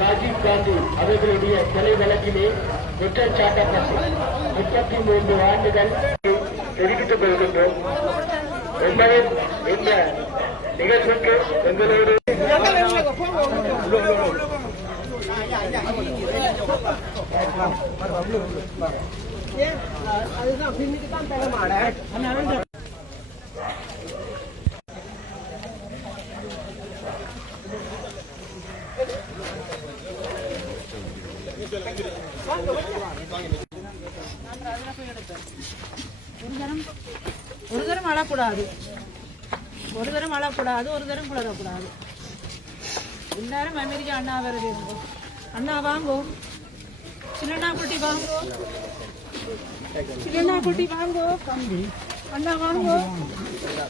ராஜீவ் காந்தி அவர்களுடைய கொலை வழக்கிலே குற்றம் சாட்டப்பட்டு முப்பத்தி மூன்று ஆண்டுகள் தெரிவித்துக் கொள்கின்றோம். என்பதை இந்த நிகழ்ச்சிக்கு எங்களோடு ஒரு தரம் அழக்கூடாது. ஒரு தரம் அழக்கூடாது ஒரு தரம் குளரக்கூடாது எல்லாரும் அமெரிக்கா அண்ணா வருது அண்ணா வாங்கோ சின்னண்ணா குட்டி வாங்கோ சின்னண்ணா குட்டி வாங்கோ கம்பி அண்ணா வாங்கோ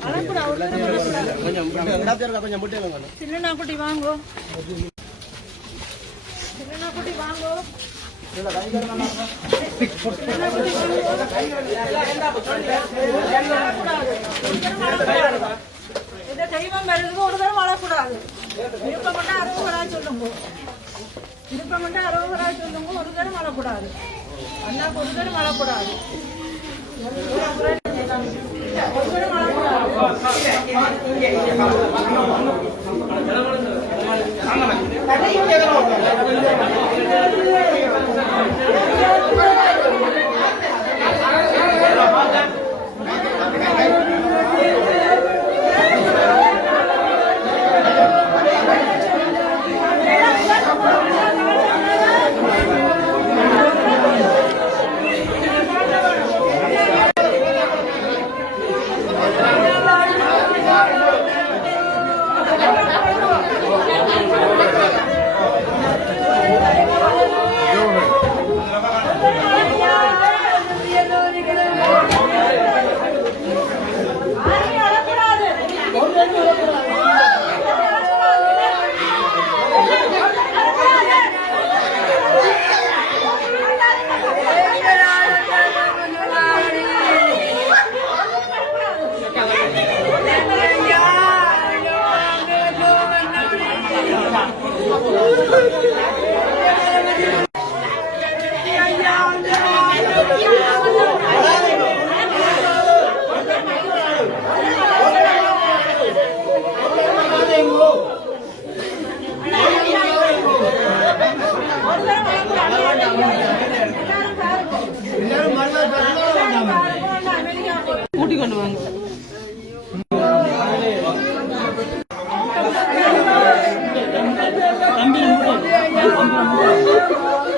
அழக்கூடாது ஒரு தரம் அழக்கூடாது சின்னண்ணா குட்டி வாங்கோ. சின்னண்ணா குட்டி வாங்கோ இந்த தெய்வம் வருதுக்கு ஒரு தரம் வாழக்கூடாது விருப்பம் பண்ணா அறுபது சொல்லுங்க. விருப்பம் பண்ணா அறுபது சொல்லுங்க ஒரு தரம் வாழக்கூடாது அண்ணாக்கு ஒரு தரம் வாழக்கூடாது ஒரு தரம் நடந்து போகிறோம் 담배를 먹어. 담배를 먹어.